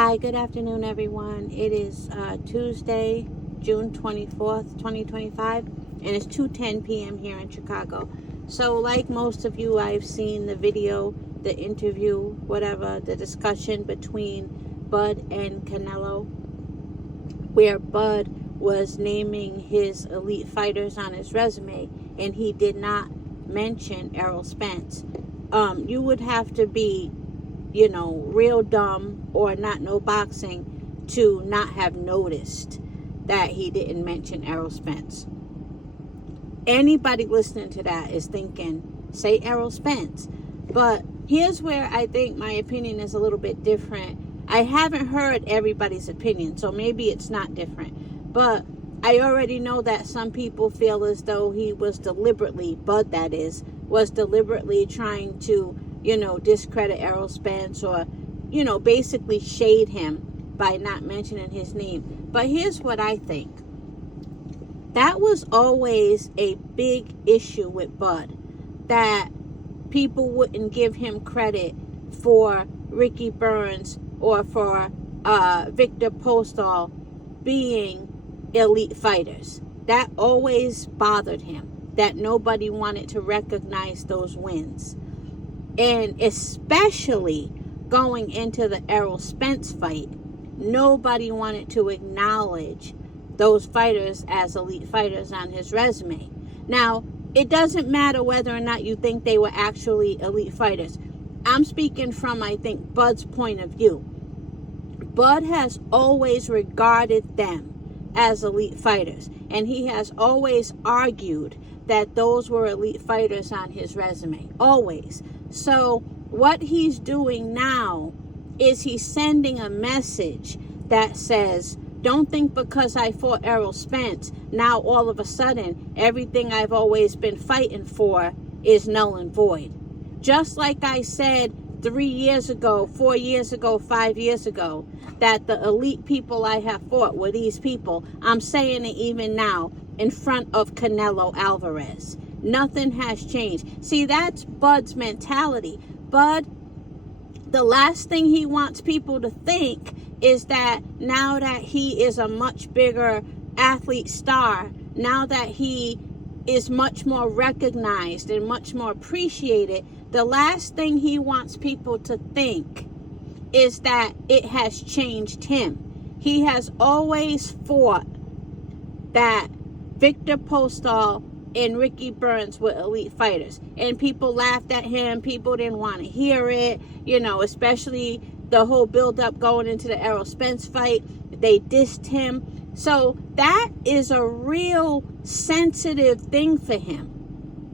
Hi, good afternoon, everyone. It is Tuesday, June 24th, 2025, and it's 2:10 p.m. here in Chicago. So, like most of you, I've seen the video, the interview, whatever, the discussion between Bud and Canelo, where Bud was naming his elite fighters on his resume, and he did not mention Errol Spence. You would have to be real dumb or not know boxing to not have noticed that he didn't mention Errol Spence. Anybody listening to that is thinking, say Errol Spence. But here's where I think my opinion is a little bit different. I haven't heard everybody's opinion, so maybe it's not different. But I already know that some people feel as though he was deliberately, Bud that is, was deliberately trying to discredit Errol Spence or, basically shade him by not mentioning his name. But here's what I think. That was always a big issue with Bud, that people wouldn't give him credit for Ricky Burns or for Victor Postol being elite fighters. That always bothered him, that nobody wanted to recognize those wins. And especially going into the Errol Spence fight, nobody wanted to acknowledge those fighters as elite fighters on his resume. Now, it doesn't matter whether or not you think they were actually elite fighters. I'm speaking from, I think, Bud's point of view. Bud has always regarded them as elite fighters, and he has always argued that those were elite fighters on his resume. Always. So what he's doing now is he's sending a message that says, don't think because I fought Errol Spence, now all of a sudden everything I've always been fighting for is null and void. Just like I said 3 years ago, 4 years ago, 5 years ago, that the elite people I have fought were these people, I'm saying it even now in front of Canelo Alvarez. Nothing has changed. See, that's Bud's mentality. Bud, the last thing he wants people to think is that now that he is a much bigger athlete star, now that he is much more recognized and much more appreciated, the last thing he wants people to think is that it has changed him. He has always fought that Victor Postol and Ricky Burns were elite fighters, and people laughed at him. People didn't want to hear it, especially the whole build-up going into the Errol Spence fight. They dissed him. So that is a real sensitive thing for him.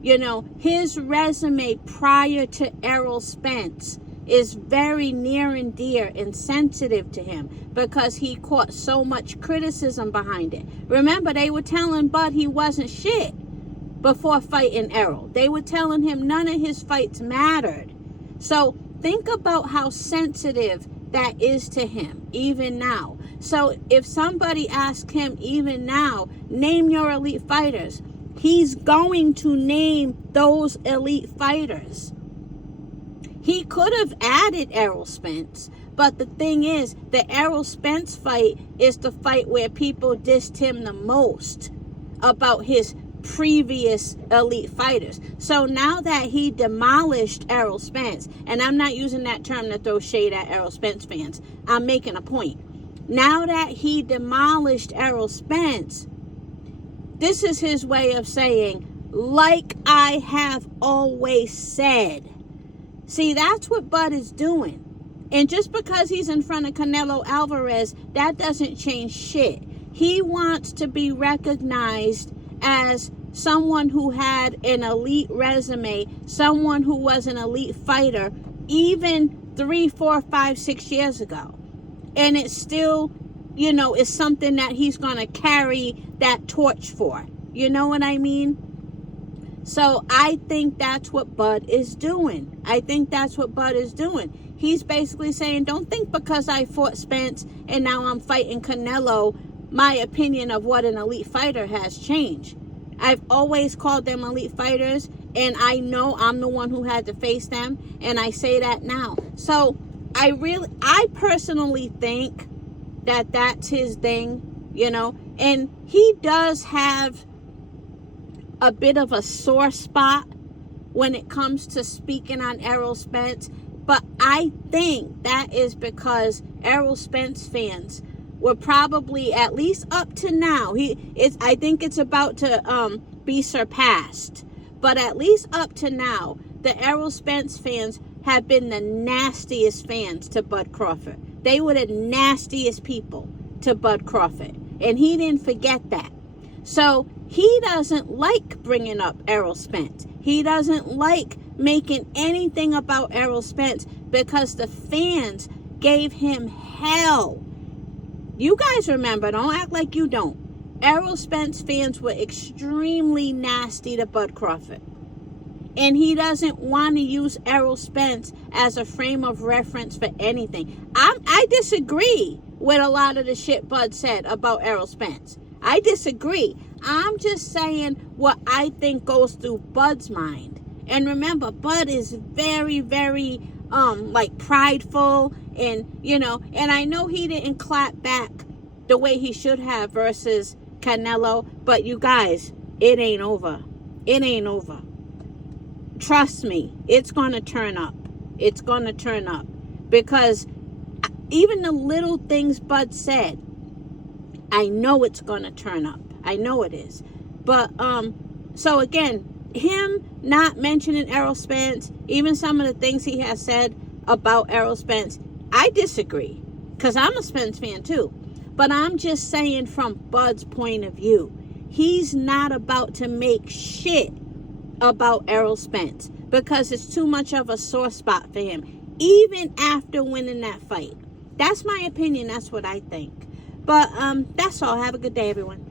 His resume prior to Errol Spence is very near and dear and sensitive to him because he caught so much criticism behind it. Remember, they were telling Bud he wasn't shit before fighting Errol. They were telling him none of his fights mattered. So think about how sensitive that is to him, even now. So if somebody asks him, even now, name your elite fighters, he's going to name those elite fighters. He could have added Errol Spence, but the thing is, the Errol Spence fight is the fight where people dissed him the most about his previous elite fighters. So now that he demolished Errol Spence, and I'm not using that term to throw shade at Errol Spence fans, I'm making a point. Now that he demolished Errol Spence, this is his way of saying, like I have always said. See, that's what Bud is doing. And just because he's in front of Canelo Alvarez, that doesn't change shit. He wants to be recognized as someone who had an elite resume, someone who was an elite fighter, even 3, 4, 5, 6 years ago. And it's still, is something that he's going to carry that torch for. You know what I mean? So I think that's what Bud is doing. He's basically saying, don't think because I fought Spence and now I'm fighting Canelo, my opinion of what an elite fighter has changed. I've always called them elite fighters, and I know I'm the one who had to face them, and I say that now. So I personally think that that's his thing, you know, and he does have a bit of a sore spot when it comes to speaking on Errol Spence, but I think that is because Errol Spence fans were probably, at least up to now, I think it's about to be surpassed, but at least up to now, the Errol Spence fans have been the nastiest fans to Bud Crawford. They were the nastiest people to Bud Crawford, and he didn't forget that. So he doesn't like bringing up Errol Spence. He doesn't like making anything about Errol Spence because the fans gave him hell. You guys remember, don't act like you don't. Errol Spence fans were extremely nasty to Bud Crawford. And he doesn't want to use Errol Spence as a frame of reference for anything. I disagree with a lot of the shit Bud said about Errol Spence. I disagree. I'm just saying what I think goes through Bud's mind. And remember, Bud is very, very, like prideful and, you know, and I know he didn't clap back the way he should have versus Canelo, but you guys, it ain't over. It ain't over. Trust me, it's going to turn up. It's going to turn up. Because even the little things Bud said, I know it's going to turn up. I know it is. But, so again, him not mentioning Errol Spence, even some of the things he has said about Errol Spence, I disagree. Because I'm a Spence fan too. But I'm just saying from Bud's point of view, he's not about to make shit about Errol Spence because it's too much of a sore spot for him, even after winning that fight. That's my opinion. That's what I think. But that's all. Have a good day, everyone.